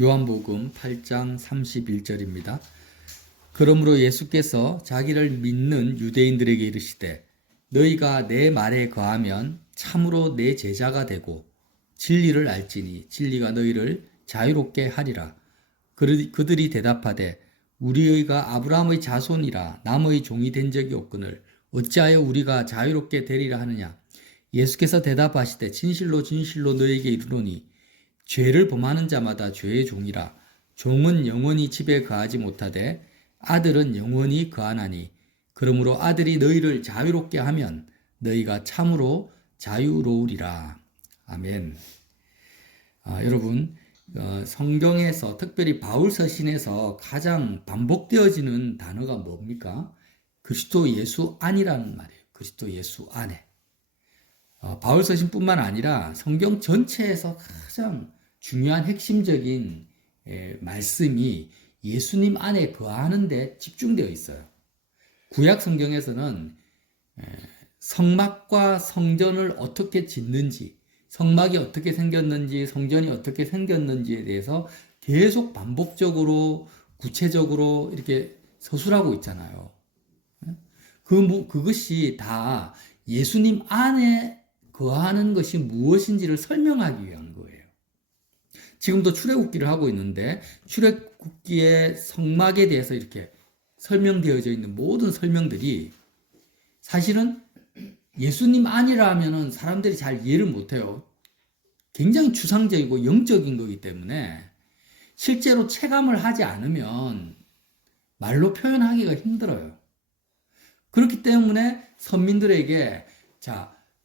요한복음 8장 31절입니다. 그러므로 예수께서 자기를 믿는 유대인들에게 이르시되 너희가 내 말에 거하면 참으로 내 제자가 되고 진리를 알지니 진리가 너희를 자유롭게 하리라. 그들이 대답하되 우리가 아브라함의 자손이라 남의 종이 된 적이 없거늘 어찌하여 우리가 자유롭게 되리라 하느냐. 예수께서 대답하시되 진실로 진실로 너희에게 이르노니 죄를 범하는 자마다 죄의 종이라. 종은 영원히 집에 거하지 못하되 아들은 영원히 거하나니 그러므로 아들이 너희를 자유롭게 하면 너희가 참으로 자유로우리라. 아멘. 여러분, 성경에서 특별히 바울 서신에서 가장 반복되어지는 단어가 뭡니까? 그리스도 예수 안이라는 말이에요. 그리스도 예수 안에. 바울 서신뿐만 아니라 성경 전체에서 가장 중요한 핵심적인 말씀이 예수님 안에 거하는 데 집중되어 있어요. 구약 성경에서는 성막과 성전을 어떻게 짓는지, 성막이 어떻게 생겼는지, 성전이 어떻게 생겼는지에 대해서 계속 반복적으로 구체적으로 이렇게 서술하고 있잖아요. 그것이 다 예수님 안에 거하는 것이 무엇인지를 설명하기 위한 거예요. 지금도 출애굽기를 하고 있는데 출애굽기의 성막에 대해서 이렇게 설명되어져 있는 모든 설명들이 사실은 예수님 안이라 하면은 사람들이 잘 이해를 못해요. 굉장히 추상적이고 영적인 거기 때문에 실제로 체감을 하지 않으면 말로 표현하기가 힘들어요. 그렇기 때문에 선민들에게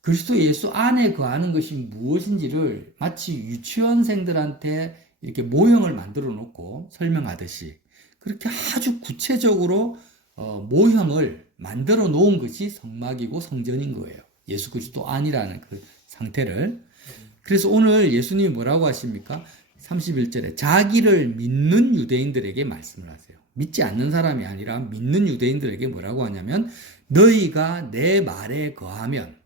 그리스도 예수 안에 거하는 것이 무엇인지를 마치 유치원생들한테 이렇게 모형을 만들어 놓고 설명하듯이 그렇게 아주 구체적으로 모형을 만들어 놓은 것이 성막이고 성전인 거예요. 예수 그리스도 안이라는 그 상태를. 그래서 오늘 예수님이 뭐라고 하십니까? 31절에 자기를 믿는 유대인들에게 말씀을 하세요. 믿지 않는 사람이 아니라 믿는 유대인들에게 뭐라고 하냐면 너희가 내 말에 거하면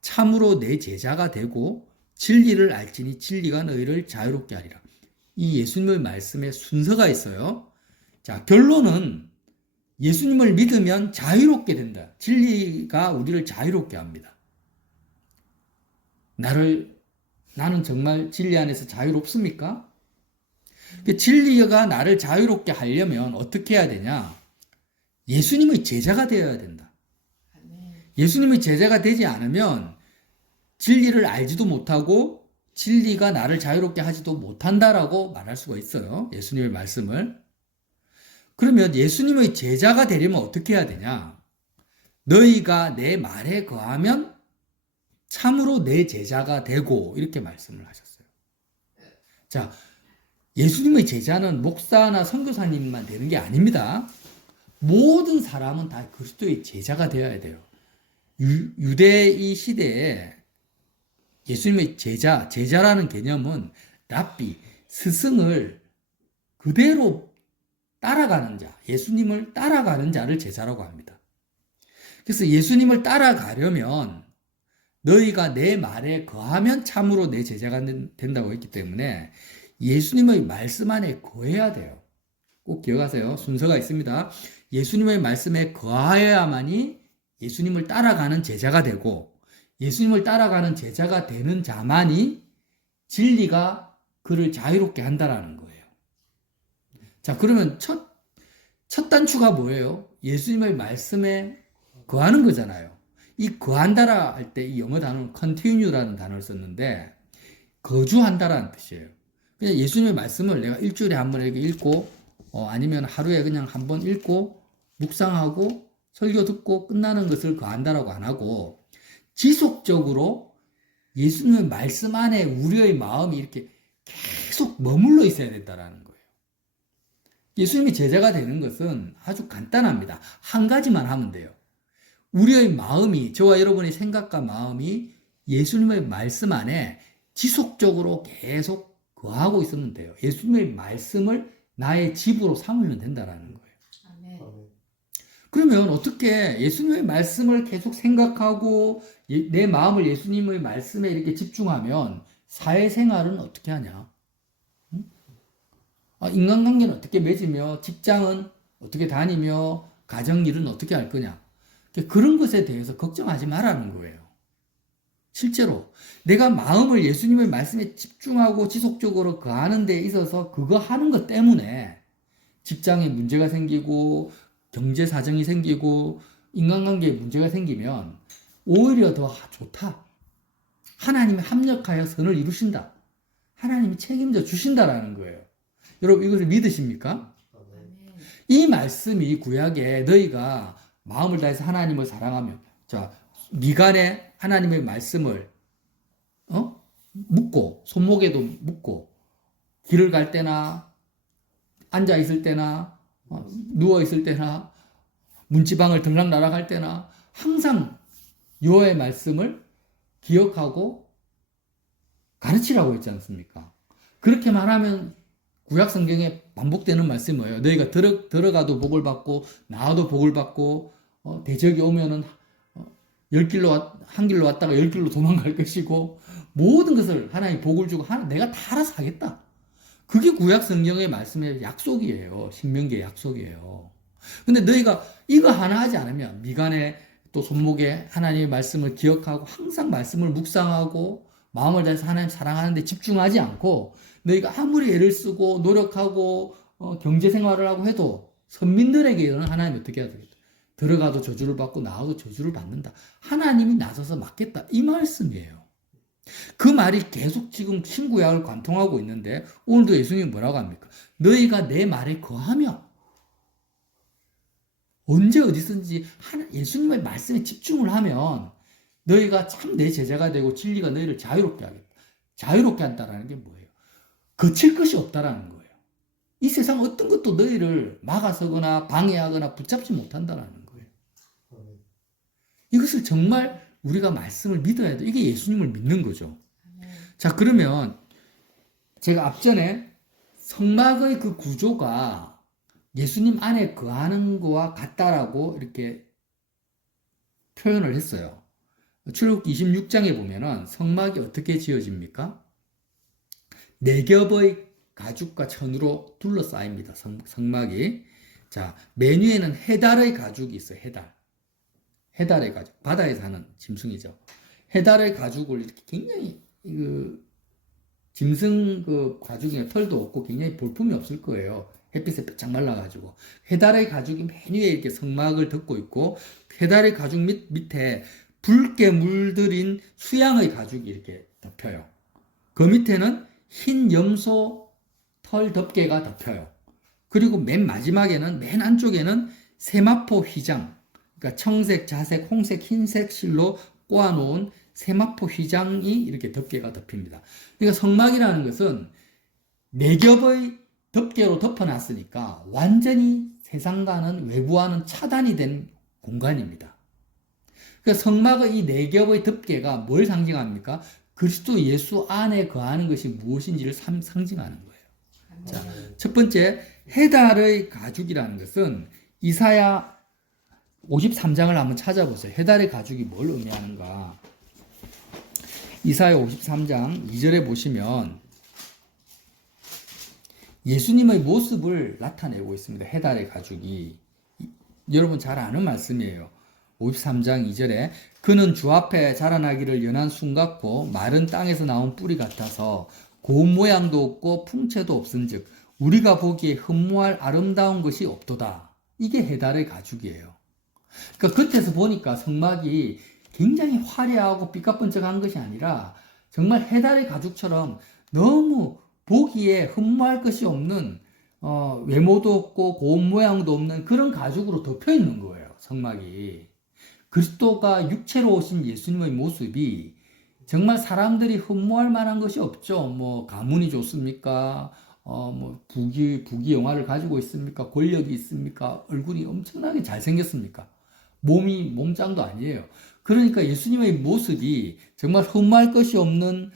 참으로 내 제자가 되고 진리를 알지니 진리가 너희를 자유롭게 하리라. 이 예수님의 말씀에 순서가 있어요. 자, 결론은 예수님을 믿으면 자유롭게 된다. 진리가 우리를 자유롭게 합니다. 나는 정말 진리 안에서 자유롭습니까? 진리가 나를 자유롭게 하려면 어떻게 해야 되냐? 예수님의 제자가 되어야 된다. 예수님의 제자가 되지 않으면 진리를 알지도 못하고 진리가 나를 자유롭게 하지도 못한다라고 말할 수가 있어요. 예수님의 말씀을. 그러면 예수님의 제자가 되려면 어떻게 해야 되냐? 너희가 내 말에 거하면 참으로 내 제자가 되고 이렇게 말씀을 하셨어요. 자, 예수님의 제자는 목사나 선교사님만 되는 게 아닙니다. 모든 사람은 다 그리스도의 제자가 되어야 돼요. 유대 이 시대에 예수님의 제자라는 개념은 랍비, 스승을 그대로 따라가는 자, 예수님을 따라가는 자를 제자라고 합니다. 그래서 예수님을 따라가려면 너희가 내 말에 거하면 참으로 내 제자가 된다고 했기 때문에 예수님의 말씀 안에 거해야 돼요. 꼭 기억하세요. 순서가 있습니다. 예수님의 말씀에 거하여야만이 예수님을 따라가는 제자가 되고 예수님을 따라가는 제자가 되는 자만이 진리가 그를 자유롭게 한다라는 거예요. 자, 그러면 첫 단추가 뭐예요? 예수님의 말씀에 거하는 거잖아요. 이 거한다라 할 때 이 영어 단어는 continue라는 단어를 썼는데 거주한다라는 뜻이에요. 그냥 예수님의 말씀을 내가 일주일에 한 번 이렇게 읽고 아니면 하루에 그냥 한 번 읽고 묵상하고 설교 듣고 끝나는 것을 거한다라고 안 하고 지속적으로 예수님의 말씀 안에 우리의 마음이 이렇게 계속 머물러 있어야 된다라는 거예요. 예수님이 제자가 되는 것은 아주 간단합니다. 한 가지만 하면 돼요. 우리의 마음이, 저와 여러분의 생각과 마음이 예수님의 말씀 안에 지속적으로 계속 거하고 있으면 돼요. 예수님의 말씀을 나의 집으로 삼으면 된다라는 거예요. 그러면 어떻게 예수님의 말씀을 계속 생각하고 내 마음을 예수님의 말씀에 이렇게 집중하면 사회생활은 어떻게 하냐? 인간관계는 어떻게 맺으며 직장은 어떻게 다니며 가정일은 어떻게 할 거냐. 그런 것에 대해서 걱정하지 말라는 거예요. 실제로 내가 마음을 예수님의 말씀에 집중하고 지속적으로 거하는 데 있어서 그거 하는 것 때문에 직장에 문제가 생기고 경제 사정이 생기고 인간관계에 문제가 생기면 오히려 더 좋다. 하나님이 합력하여 선을 이루신다. 하나님이 책임져 주신다라는 거예요. 여러분 이것을 믿으십니까? 이 말씀이 구약에 너희가 마음을 다해서 하나님을 사랑하며 자 미간에 하나님의 말씀을 묻고 손목에도 묻고 길을 갈 때나 앉아 있을 때나 누워 있을 때나 문지방을 들락날락 할 때나 항상 여호와의 말씀을 기억하고 가르치라고 했지 않습니까? 그렇게만 하면 구약 성경에 반복되는 말씀이 뭐예요? 너희가 들어가도 복을 받고 나와도 복을 받고 대적이 오면은 한 길로 왔다가 10길로 도망갈 것이고 모든 것을 하나님 복을 주고 내가 다 알아서 하겠다. 그게 구약 성경의 말씀의 약속이에요. 신명기의 약속이에요. 근데 너희가 이거 하나 하지 않으면 미간에 또 손목에 하나님의 말씀을 기억하고 항상 말씀을 묵상하고 마음을 다해서 하나님 사랑하는 데 집중하지 않고 너희가 아무리 애를 쓰고 노력하고 경제 생활을 하고 해도 선민들에게는 하나님이 어떻게 해야 되겠다. 들어가도 저주를 받고 나와도 저주를 받는다. 하나님이 나서서 막겠다. 이 말씀이에요. 그 말이 계속 지금 신구약을 관통하고 있는데 오늘도 예수님이 뭐라고 합니까? 너희가 내 말에 거하며 언제 어디서든지 예수님의 말씀에 집중을 하면 너희가 참 내 제자가 되고 진리가 너희를 자유롭게 하겠다. 자유롭게 한다는 게 뭐예요? 거칠 것이 없다라는 거예요. 이 세상 어떤 것도 너희를 막아서거나 방해하거나 붙잡지 못한다는 거예요. 이것을 정말 우리가 말씀을 믿어야 돼. 이게 예수님을 믿는 거죠. 자, 그러면 제가 앞전에 성막의 그 구조가 예수님 안에 거하는 거와 같다라고 이렇게 표현을 했어요. 출애굽기 26장에 보면은 성막이 어떻게 지어집니까? 4겹의 가죽과 천으로 둘러싸입니다. 성막이. 자, 맨 위에는 해달의 가죽이 있어요. 해달의 가죽. 바다에 사는 짐승이죠. 해달의 가죽을 이렇게 굉장히 짐승 그 가죽에 털도 없고 굉장히 볼품이 없을 거예요. 햇빛에 쫙 말라가지고. 해달의 가죽이 맨 위에 이렇게 성막을 덮고 있고, 해달의 가죽 밑에 붉게 물들인 수양의 가죽이 이렇게 덮여요. 그 밑에는 흰 염소 털 덮개가 덮여요. 그리고 맨 마지막에는, 맨 안쪽에는 세마포 휘장, 그러니까 청색, 자색, 홍색, 흰색 실로 꼬아놓은 세마포 휘장이 이렇게 덮개가 덮입니다. 그러니까 성막이라는 것은 4겹의 덮개로 덮어놨으니까 완전히 세상과는 외부와는 차단이 된 공간입니다. 그러니까 성막의 이 4겹의 덮개가 뭘 상징합니까? 그리스도 예수 안에 거하는 것이 무엇인지를 상징하는 거예요. 자, 첫 번째, 해달의 가죽이라는 것은 이사야 53장을 한번 찾아보세요. 해달의 가죽이 뭘 의미하는가? 이사야 53장 2절에 보시면 예수님의 모습을 나타내고 있습니다. 해달의 가죽이. 여러분 잘 아는 말씀이에요. 53장 2절에 그는 주 앞에 자라나기를 연한 순 같고 마른 땅에서 나온 뿌리 같아서 고운 모양도 없고 풍채도 없은즉 우리가 보기에 흠모할 아름다운 것이 없도다. 이게 해달의 가죽이에요. 그러니까 겉에서 보니까 성막이 굉장히 화려하고 삐까뻔쩍한 것이 아니라 정말 해달의 가죽처럼 너무 보기에 흠모할 것이 없는 외모도 없고 고운 모양도 없는 그런 가죽으로 덮여 있는 거예요. 성막이. 그리스도가 육체로 오신 예수님의 모습이 정말 사람들이 흠모할 만한 것이 없죠. 뭐 가문이 좋습니까? 뭐 부귀 영화를 가지고 있습니까? 권력이 있습니까? 얼굴이 엄청나게 잘생겼습니까? 몸짱도 아니에요. 그러니까 예수님의 모습이 정말 흠모할 것이 없는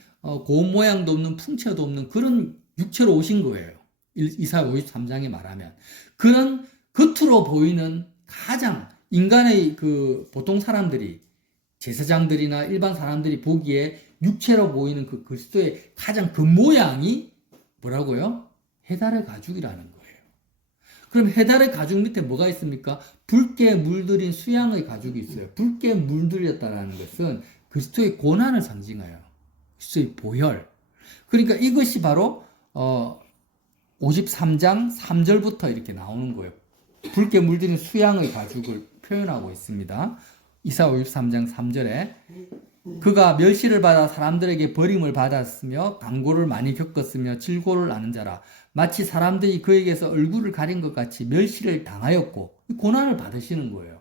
고운 모양도 없는 풍채도 없는 그런 육체로 오신 거예요. 이사야 53장에 말하면. 그런 겉으로 보이는 가장 인간의 그 보통 사람들이 제사장들이나 일반 사람들이 보기에 육체로 보이는 그 그리스도의 가장 그 모양이 뭐라고요? 해달의 가죽이라는 거예요. 그럼 해달의 가죽 밑에 뭐가 있습니까? 붉게 물들인 수양의 가죽이 있어요. 붉게 물들였다는 것은 그리스도의 고난을 상징해요. 그리스도의 보혈. 그러니까 이것이 바로 53장 3절부터 이렇게 나오는 거예요. 붉게 물들인 수양의 가죽을 표현하고 있습니다. 이사 53장 3절에 그가 멸시를 받아 사람들에게 버림을 받았으며 강고를 많이 겪었으며 질고를 아는 자라 마치 사람들이 그에게서 얼굴을 가린 것 같이 멸시를 당하였고 고난을 받으시는 거예요.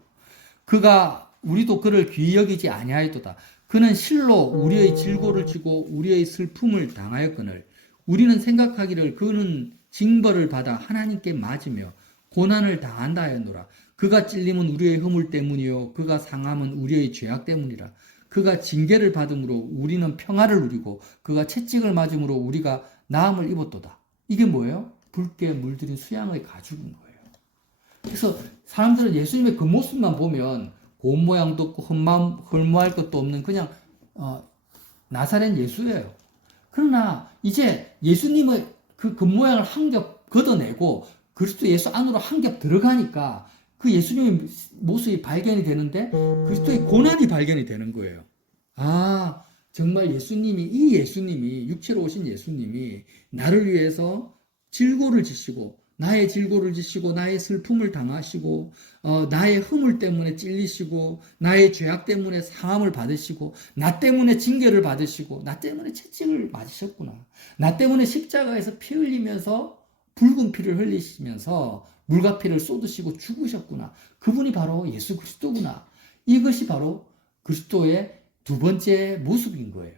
그가 우리도 그를 귀히 여기지 아니하였도다. 그는 실로 우리의 질고를 지고 우리의 슬픔을 당하였거늘 우리는 생각하기를 그는 징벌을 받아 하나님께 맞으며 고난을 당한다 하였노라. 그가 찔림은 우리의 허물 때문이요 그가 상함은 우리의 죄악 때문이라. 그가 징계를 받음으로 우리는 평화를 누리고 그가 채찍을 맞음으로 우리가 나음을 입었도다. 이게 뭐예요? 붉게 물들인 수양의 가죽인 거예요. 그래서 사람들은 예수님의 그 모습만 보면 고운 모양도 없고 흠모할 것도 없는 그냥 나사렛 예수예요. 그러나 이제 예수님의 그 겉모양을 한 겹 걷어내고 그리스도 예수 안으로 한 겹 들어가니까 그 예수님의 모습이 발견이 되는데 그리스도의 고난이 발견이 되는 거예요. 아, 정말 이 예수님이 육체로 오신 예수님이 나를 위해서 질고를 지시고 나의 질고를 지시고 나의 슬픔을 당하시고 나의 허물 때문에 찔리시고 나의 죄악 때문에 상함을 받으시고 나 때문에 징계를 받으시고 나 때문에 채찍을 맞으셨구나. 나 때문에 십자가에서 피 흘리면서 붉은 피를 흘리시면서 물과 피를 쏟으시고 죽으셨구나. 그분이 바로 예수 그리스도구나. 이것이 바로 그리스도의 두 번째 모습인 거예요.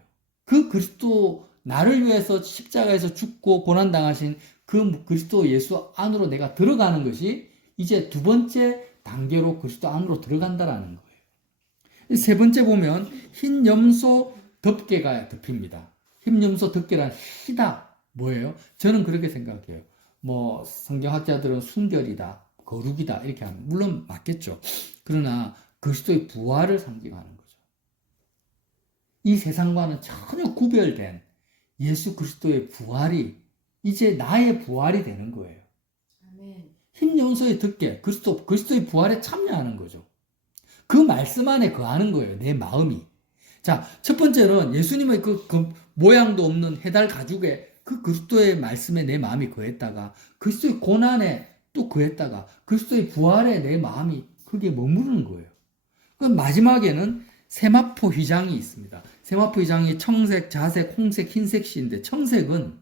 그 그리스도 나를 위해서 십자가에서 죽고 고난당하신 그 그리스도 예수 안으로 내가 들어가는 것이 이제 두 번째 단계로 그리스도 안으로 들어간다라는 거예요. 세 번째 보면 흰 염소 덮개가 덮입니다. 흰 염소 덮개란 희다. 뭐예요? 저는 그렇게 생각해요. 뭐 성경학자들은 순결이다, 거룩이다 이렇게 하면 물론 맞겠죠. 그러나 그리스도의 부활을 상징하는 거죠. 이 세상과는 전혀 구별된 예수 그리스도의 부활이 이제 나의 부활이 되는 거예요. 흰 염소의 덮개, 그리스도의 부활에 참여하는 거죠. 그 말씀 안에 거하는 거예요. 내 마음이. 자, 첫 번째는 예수님의 그 모양도 없는 해달 가죽에 그 그리스도의 말씀에 내 마음이 거했다가 그리스도의 고난에 또 거했다가 그리스도의 부활에 내 마음이 거기에 머무르는 거예요. 그 마지막에는 세마포 휘장이 있습니다. 세마포 휘장이 청색, 자색, 홍색, 흰색 시인데 청색은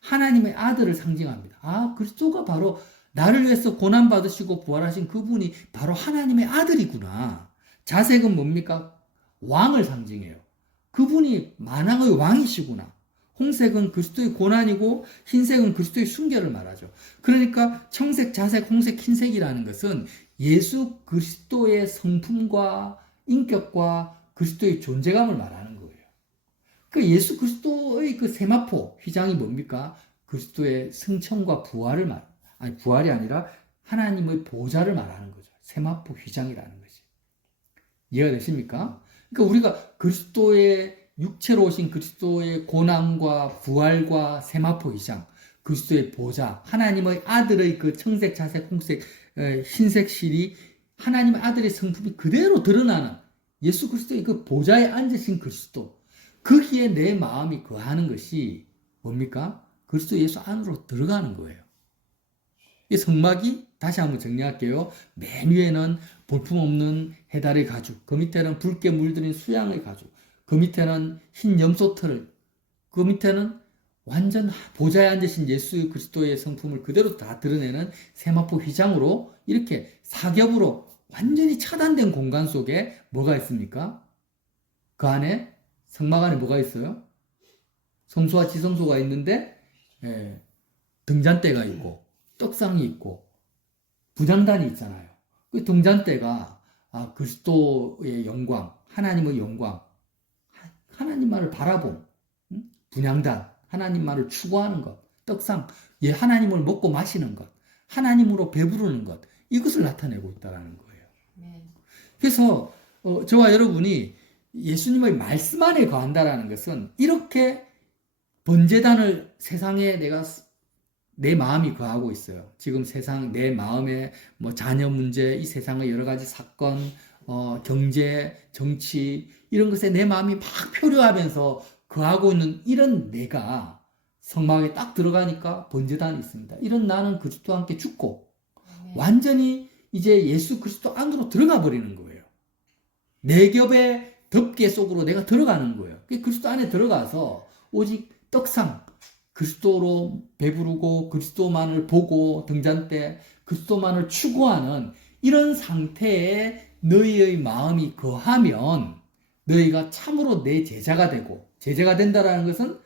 하나님의 아들을 상징합니다. 아, 그리스도가 바로 나를 위해서 고난받으시고 부활하신 그분이 바로 하나님의 아들이구나. 자색은 뭡니까? 왕을 상징해요. 그분이 만왕의 왕이시구나. 홍색은 그리스도의 고난이고 흰색은 그리스도의 순결을 말하죠. 그러니까 청색, 자색, 홍색, 흰색이라는 것은 예수 그리스도의 성품과 인격과 그리스도의 존재감을 말하는 거예요. 그 예수 그리스도의 그 세마포 휘장이 뭡니까? 그리스도의 승천과 부활을 부활이 아니라 하나님의 보좌를 말하는 거죠. 세마포 휘장이라는 것이. 이해가 되십니까? 그러니까 우리가 그리스도의 육체로 오신 그리스도의 고난과 부활과 세마포 휘장, 그리스도의 보좌, 하나님의 아들의 그 청색, 자색, 홍색, 흰색 실이 하나님의 아들의 성품이 그대로 드러나는 예수 그리스도의 그 보좌에 앉으신 그리스도, 거기에 내 마음이 거하는 것이 뭡니까? 그리스도 예수 안으로 들어가는 거예요. 이 성막이 다시 한번 정리할게요. 맨 위에는 볼품없는 해달의 가죽, 그 밑에는 붉게 물들인 수양의 가죽, 그 밑에는 흰 염소털을, 그 밑에는 완전 보좌에 앉으신 예수 그리스도의 성품을 그대로 다 드러내는 세마포 휘장으로 이렇게 사겹으로 완전히 차단된 공간 속에 뭐가 있습니까? 그 안에 성막 안에 뭐가 있어요? 성소와 지성소가 있는데 등잔대가 있고 떡상이 있고 부장단이 있잖아요. 그 등잔대가 그리스도의 영광, 하나님의 영광, 하나님만을 바라봄, 분향단, 하나님만을 추구하는 것, 떡상, 하나님을 먹고 마시는 것, 하나님으로 배부르는 것, 이것을 나타내고 있다는 거예요. 그래서 저와 여러분이 예수님의 말씀 안에 거한다라는 것은 이렇게 번제단을 세상에 내가 내 마음이 거하고 있어요. 지금 세상, 내 마음에 뭐 자녀 문제, 이 세상의 여러 가지 사건, 경제, 정치, 이런 것에 내 마음이 막 표류하면서 거하고 있는 이런 내가 성막에 딱 들어가니까 번제단이 있습니다. 이런 나는 그리스도와 함께 죽고 완전히 이제 예수 그리스도 안으로 들어가 버리는 거예요. 내 겹의 덮개 속으로 내가 들어가는 거예요. 그리스도 안에 들어가서 오직 떡상, 그리스도로 배부르고 그리스도만을 보고 등잔 때 그리스도만을 추구하는 이런 상태에 너희의 마음이 거하면 너희가 참으로 내 제자가 되고, 제자가 된다라는 것은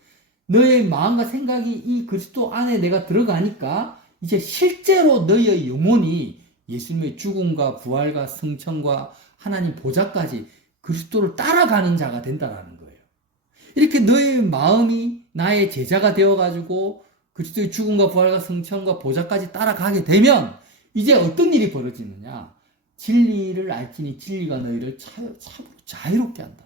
너희의 마음과 생각이 이 그리스도 안에 내가 들어가니까 이제 실제로 너희의 영혼이 예수님의 죽음과 부활과 승천과 하나님 보좌까지 그리스도를 따라가는 자가 된다라는 거예요. 이렇게 너의 마음이 나의 제자가 되어가지고 그리스도의 죽음과 부활과 승천과 보좌까지 따라가게 되면 이제 어떤 일이 벌어지느냐? 진리를 알지니 진리가 너희를 참으로 자유롭게 한다.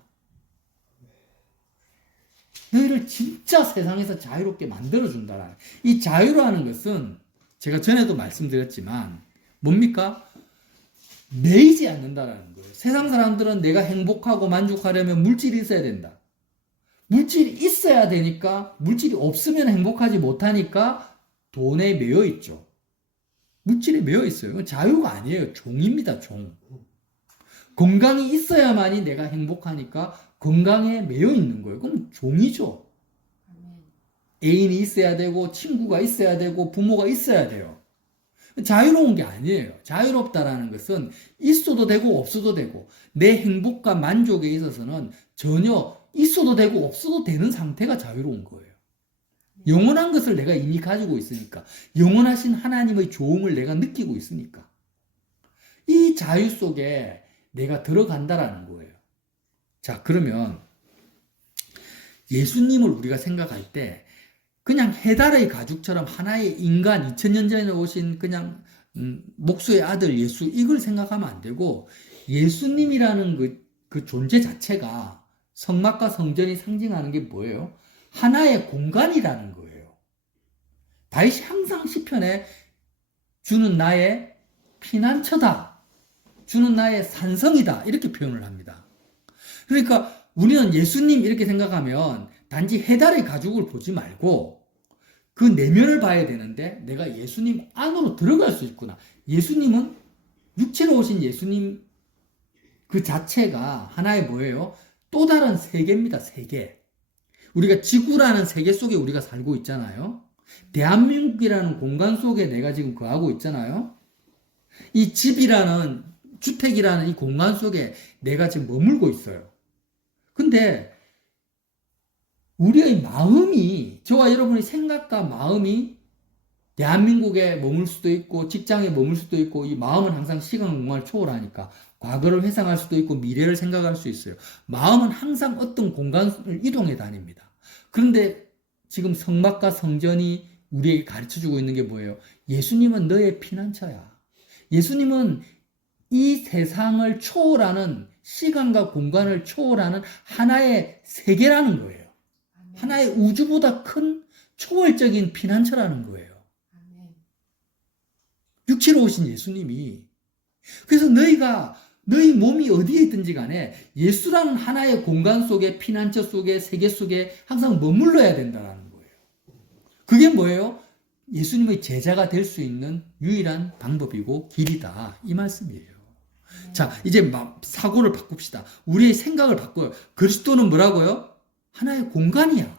너희를 진짜 세상에서 자유롭게 만들어준다라는. 이 자유라는 것은 제가 전에도 말씀드렸지만 뭡니까? 매이지 않는다라는 거예요. 세상 사람들은 내가 행복하고 만족하려면 물질이 있어야 된다. 물질이 있어야 되니까 물질이 없으면 행복하지 못하니까 돈에 매여 있죠. 물질에 매여 있어요. 이건 자유가 아니에요. 종입니다. 종. 건강이 있어야만이 내가 행복하니까 건강에 매여 있는 거예요. 그럼 종이죠. 애인이 있어야 되고 친구가 있어야 되고 부모가 있어야 돼요. 자유로운 게 아니에요. 자유롭다라는 것은 있어도 되고 없어도 되고 내 행복과 만족에 있어서는 전혀 있어도 되고 없어도 되는 상태가 자유로운 거예요. 영원한 것을 내가 이미 가지고 있으니까, 영원하신 하나님의 조응을 내가 느끼고 있으니까 이 자유 속에 내가 들어간다라는 거예요. 자, 그러면 예수님을 우리가 생각할 때 그냥 해달의 가죽처럼 하나의 인간, 2000년 전에 오신 그냥 목수의 아들 예수, 이걸 생각하면 안 되고 예수님이라는 그 존재 자체가 성막과 성전이 상징하는 게 뭐예요? 하나의 공간이라는 거예요. 다윗이 항상 시편에 주는 나의 피난처다, 주는 나의 산성이다, 이렇게 표현을 합니다. 그러니까 우리는 예수님 이렇게 생각하면 단지 해달의 가죽을 보지 말고 그 내면을 봐야 되는데 내가 예수님 안으로 들어갈 수 있구나. 예수님은 육체로 오신 예수님 그 자체가 하나의 뭐예요? 또 다른 세계입니다. 세계. 우리가 지구라는 세계 속에 우리가 살고 있잖아요. 대한민국이라는 공간 속에 내가 지금 거하고 있잖아요. 이 집이라는, 주택이라는 이 공간 속에 내가 지금 머물고 있어요. 근데 우리의 마음이, 저와 여러분의 생각과 마음이 대한민국에 머물 수도 있고 직장에 머물 수도 있고, 이 마음은 항상 시간 공간을 초월하니까 과거를 회상할 수도 있고 미래를 생각할 수 있어요. 마음은 항상 어떤 공간을 이동해 다닙니다. 그런데 지금 성막과 성전이 우리에게 가르쳐주고 있는 게 뭐예요? 예수님은 너의 피난처야. 예수님은 이 세상을 초월하는, 시간과 공간을 초월하는 하나의 세계라는 거예요. 하나의 우주보다 큰 초월적인 피난처라는 거예요. 육체로 오신 예수님이. 그래서 너희 몸이 어디에 있든지 간에 예수라는 하나의 공간 속에, 피난처 속에, 세계 속에 항상 머물러야 된다는 거예요. 그게 뭐예요? 예수님의 제자가 될 수 있는 유일한 방법이고 길이다, 이 말씀이에요. 자, 이제 사고를 바꿉시다. 우리의 생각을 바꿔요. 그리스도는 뭐라고요? 하나의 공간이야.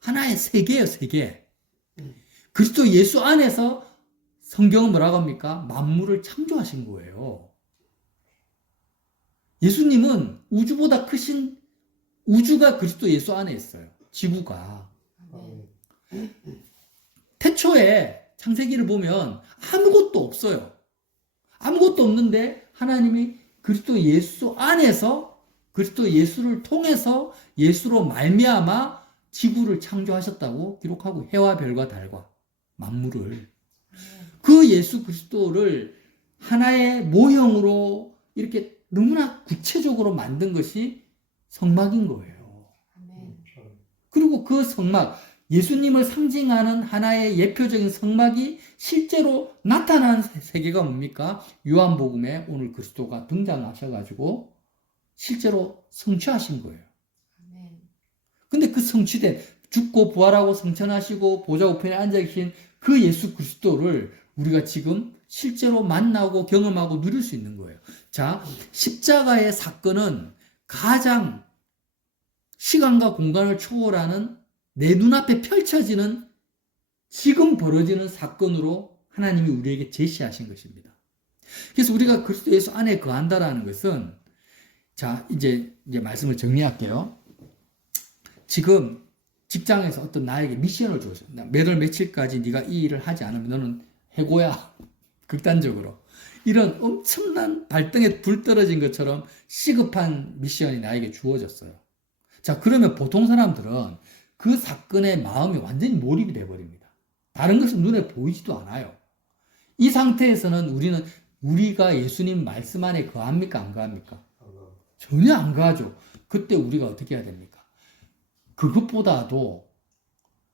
하나의 세계예요, 세계. 그리스도 예수 안에서 성경은 뭐라고 합니까? 만물을 창조하신 거예요. 예수님은 우주보다 크신, 우주가 그리스도 예수 안에 있어요. 지구가. 태초에 창세기를 보면 아무것도 없어요. 아무것도 없는데 하나님이 그리스도 예수 안에서, 그리스도 예수를 통해서, 예수로 말미암아 지구를 창조하셨다고 기록하고, 해와 별과 달과 만물을. 그 예수 그리스도를 하나의 모형으로 이렇게 너무나 구체적으로 만든 것이 성막인 거예요. 그리고 그 성막, 예수님을 상징하는 하나의 예표적인 성막이 실제로 나타난 세계가 뭡니까? 요한복음에 오늘 그리스도가 등장하셔가지고 실제로 성취하신 거예요. 근데 그 성취된 죽고 부활하고 승천하시고 보좌 우편에 앉아 계신 그 예수 그리스도를 우리가 지금 실제로 만나고 경험하고 누릴 수 있는 거예요. 자, 십자가의 사건은 가장 시간과 공간을 초월하는 내 눈앞에 펼쳐지는 지금 벌어지는 사건으로 하나님이 우리에게 제시하신 것입니다. 그래서 우리가 그리스도 예수 안에 거한다라는 것은, 자, 이제 말씀을 정리할게요. 지금 직장에서 어떤 나에게 미션을 주었어요. 몇 월 며칠까지 네가 이 일을 하지 않으면 너는 해고야. 극단적으로. 이런 엄청난 발등에 불 떨어진 것처럼 시급한 미션이 나에게 주어졌어요. 자, 그러면 보통 사람들은 그 사건에 마음이 완전히 몰입이 돼버립니다. 다른 것은 눈에 보이지도 않아요. 이 상태에서는 우리가 예수님 말씀 안에 거합니까? 안 거합니까? 전혀 안 거하죠. 그때 우리가 어떻게 해야 됩니까? 그것보다도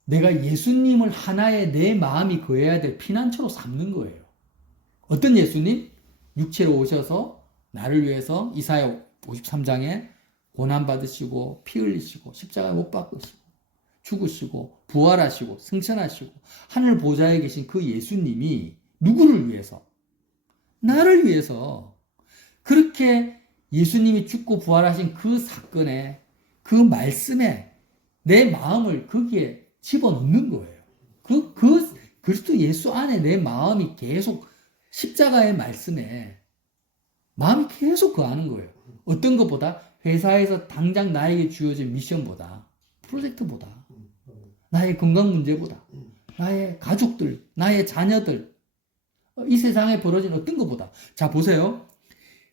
내가 예수님을 하나의 내 마음이 거해야 될 피난처로 삼는 거예요. 어떤 예수님? 육체로 오셔서 나를 위해서 이사야 53장에 고난받으시고 피 흘리시고 십자가에 못 박으시고 죽으시고 부활하시고 승천하시고 하늘 보좌에 계신 그 예수님이 누구를 위해서? 나를 위해서. 그렇게 예수님이 죽고 부활하신 그 사건에, 그 말씀에 내 마음을 거기에 집어넣는 거예요. 그 그리스도 예수 안에 내 마음이 계속 십자가의 말씀에 마음이 계속 거하는 거예요. 어떤 것보다? 회사에서 당장 나에게 주어진 미션보다, 프로젝트보다, 나의 건강 문제보다, 나의 가족들, 나의 자녀들, 이 세상에 벌어진 어떤 것보다. 자, 보세요.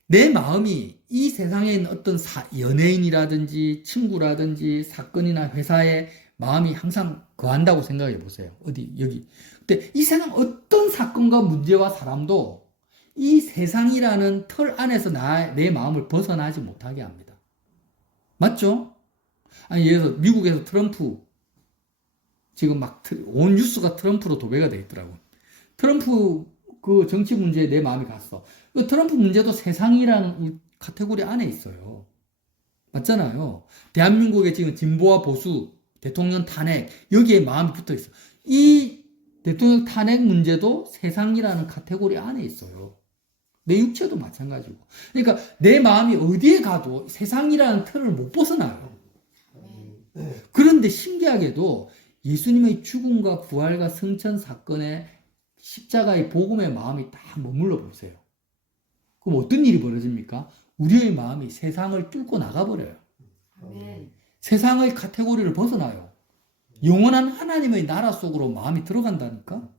내 마음이 이 세상에 있는 어떤 연예인이라든지 친구라든지 사건이나 회사에 마음이 항상 거한다고 생각해 보세요. 어디, 여기. 근데 이 세상 어떤 사건과 문제와 사람도 이 세상이라는 틀 안에서 내 마음을 벗어나지 못하게 합니다. 맞죠? 아니, 예를 들어서 미국에서 트럼프, 지금 막 온 뉴스가 트럼프로 도배가 돼 있더라고. 트럼프 그 정치 문제에 내 마음이 갔어. 그 트럼프 문제도 세상이라는 카테고리 안에 있어요. 맞잖아요. 대한민국의 지금 진보와 보수, 대통령 탄핵, 여기에 마음이 붙어 있어. 이 대통령 탄핵 문제도 세상이라는 카테고리 안에 있어요. 내 육체도 마찬가지고. 그러니까 내 마음이 어디에 가도 세상이라는 틀을 못 벗어나요. 그런데 신기하게도 예수님의 죽음과 부활과 승천 사건에 십자가의 복음의 마음이 다 머물러 보세요. 그럼 어떤 일이 벌어집니까? 우리의 마음이 세상을 뚫고 나가버려요. 세상의 카테고리를 벗어나요. 영원한 하나님의 나라 속으로 마음이 들어간다니까?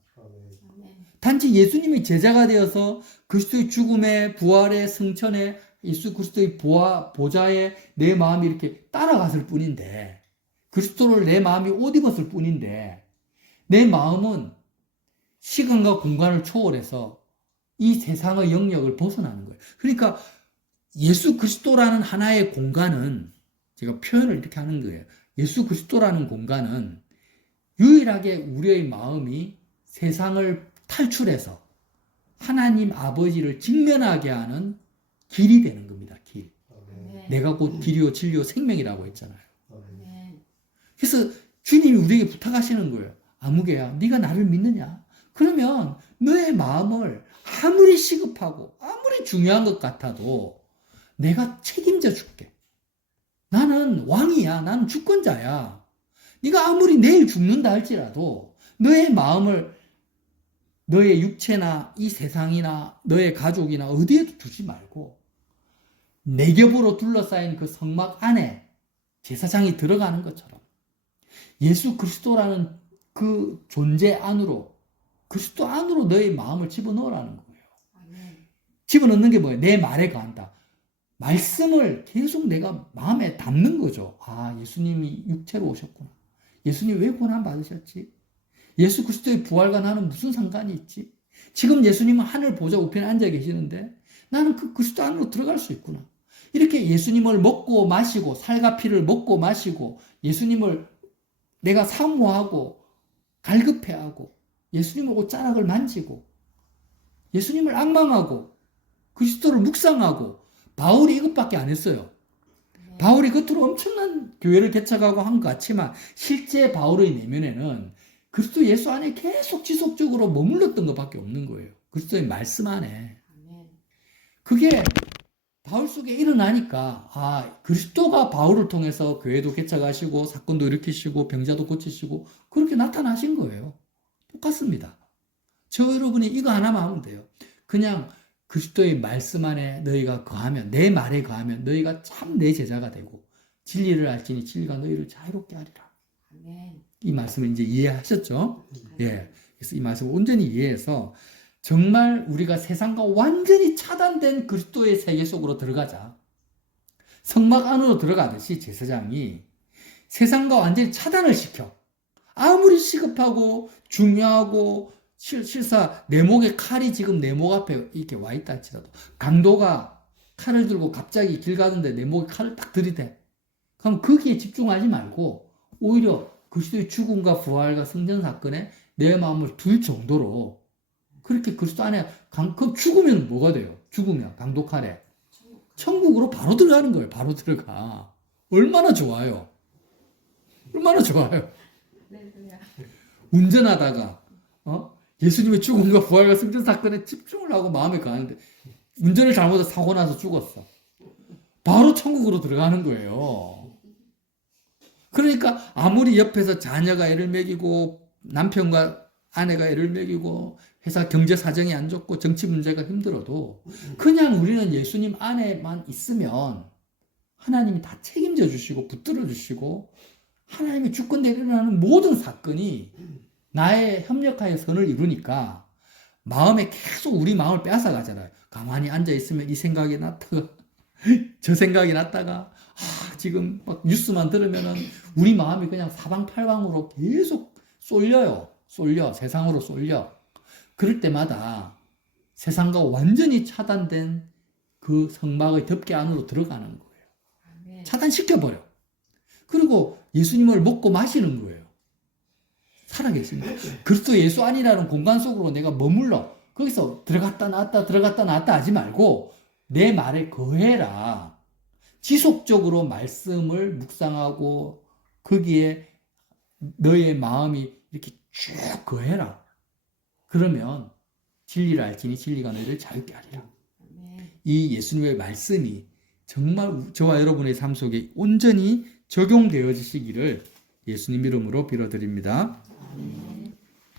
단지 예수님의 제자가 되어서 그리스도의 죽음에, 부활에, 승천에, 예수 그리스도의 보좌에 내 마음이 이렇게 따라갔을 뿐인데, 그리스도를 내 마음이 옷 입었을 뿐인데, 내 마음은 시간과 공간을 초월해서 이 세상의 영역을 벗어나는 거예요. 그러니까 예수 그리스도라는 하나의 공간은, 제가 표현을 이렇게 하는 거예요. 예수 그리스도라는 공간은 유일하게 우리의 마음이 세상을 탈출해서 하나님 아버지를 직면하게 하는 길이 되는 겁니다. 길. 내가 곧 길이요 진리요 생명이라고 했잖아요. 그래서 주님이 우리에게 부탁하시는 거예요. 아무개야, 네가 나를 믿느냐? 그러면 너의 마음을 아무리 시급하고 아무리 중요한 것 같아도 내가 책임져 줄게. 나는 왕이야. 나는 주권자야. 네가 아무리 내일 죽는다 할지라도 너의 마음을 너의 육체나 이 세상이나 너의 가족이나 어디에도 두지 말고 내 겹으로 둘러싸인 그 성막 안에 제사장이 들어가는 것처럼 예수 그리스도라는 그 존재 안으로, 그리스도 안으로 너의 마음을 집어넣으라는 거예요. 집어넣는 게 뭐예요? 내 말에 거한다. 말씀을 계속 내가 마음에 담는 거죠. 아, 예수님이 육체로 오셨구나. 예수님 왜 고난 받으셨지? 예수 그리스도의 부활과 나는 무슨 상관이 있지? 지금 예수님은 하늘 보좌 우편에 앉아 계시는데 나는 그 그리스도 안으로 들어갈 수 있구나. 이렇게 예수님을 먹고 마시고, 살과 피를 먹고 마시고, 예수님을 내가 사모하고 갈급해하고 예수님의 옷자락을 만지고 예수님을 앙망하고 그리스도를 묵상하고 바울이 이것밖에 안 했어요. 바울이 겉으로 엄청난 교회를 개척하고 한 것 같지만 실제 바울의 내면에는 그리스도 예수 안에 계속 지속적으로 머물렀던 것밖에 없는 거예요. 그리스도의 말씀 안에. 그게 바울 속에 일어나니까 그리스도가 바울을 통해서 교회도 개척하시고 사건도 일으키시고 병자도 고치시고 그렇게 나타나신 거예요. 똑같습니다. 저 여러분이 이거 하나만 하면 돼요. 그냥 그리스도의 말씀 안에 너희가 거하면, 내 말에 거하면 너희가 참 내 제자가 되고 진리를 알지니 진리가 너희를 자유롭게 하리라. 이 말씀을 이제 이해하셨죠? 예. 그래서 이 말씀을 온전히 이해해서 정말 우리가 세상과 완전히 차단된 그리스도의 세계 속으로 들어가자. 성막 안으로 들어가듯이 제사장이 세상과 완전히 차단을 시켜. 아무리 시급하고 중요하고 실사 내 목에 칼이 지금 내 목 앞에 이렇게 와 있다 할지라도 강도가 칼을 들고 갑자기 길 가는데 내 목에 칼을 딱 들이대. 그럼 거기에 집중하지 말고 오히려 그리스도의 죽음과 부활과 성전 사건에 내 마음을 둘 정도로 그렇게 그리스도 안에 그럼 죽으면 뭐가 돼요? 죽으면 강도 칼에 천국으로 바로 들어가는 거예요. 바로 들어가. 얼마나 좋아요. 얼마나 좋아요. 운전하다가 예수님의 죽음과 부활과 성전 사건에 집중을 하고 마음에 가는데 운전을 잘못해서 사고 나서 죽었어. 바로 천국으로 들어가는 거예요. 그러니까 아무리 옆에서 자녀가 애를 먹이고 남편과 아내가 애를 먹이고 회사 경제 사정이 안 좋고 정치 문제가 힘들어도 그냥 우리는 예수님 안에만 있으면 하나님이 다 책임져 주시고 붙들어 주시고 하나님의 주권대로 일어나는 모든 사건이 나의 협력하여 선을 이루니까 마음에 계속 우리 마음을 빼앗아 가잖아요. 가만히 앉아 있으면 이 생각이 났다가 저 생각이 났다가 지금 막 뉴스만 들으면은 우리 마음이 그냥 사방팔방으로 계속 쏠려 세상으로 쏠려. 그럴 때마다 세상과 완전히 차단된 그 성막의 덮개 안으로 들어가는 거예요. 차단시켜버려. 그리고 예수님을 먹고 마시는 거예요. 살아계십니다. 그리스도 예수 안이라는 공간 속으로 내가 머물러. 거기서 들어갔다 나왔다 하지 말고 내 말에 거해라. 지속적으로 말씀을 묵상하고 거기에 너의 마음이 이렇게 쭉 거해라. 그러면 진리를 알지니 진리가 너희를 자유케 하리라. 이 예수님의 말씀이 정말 저와 여러분의 삶 속에 온전히 적용되어지시기를 예수님 이름으로 빌어드립니다.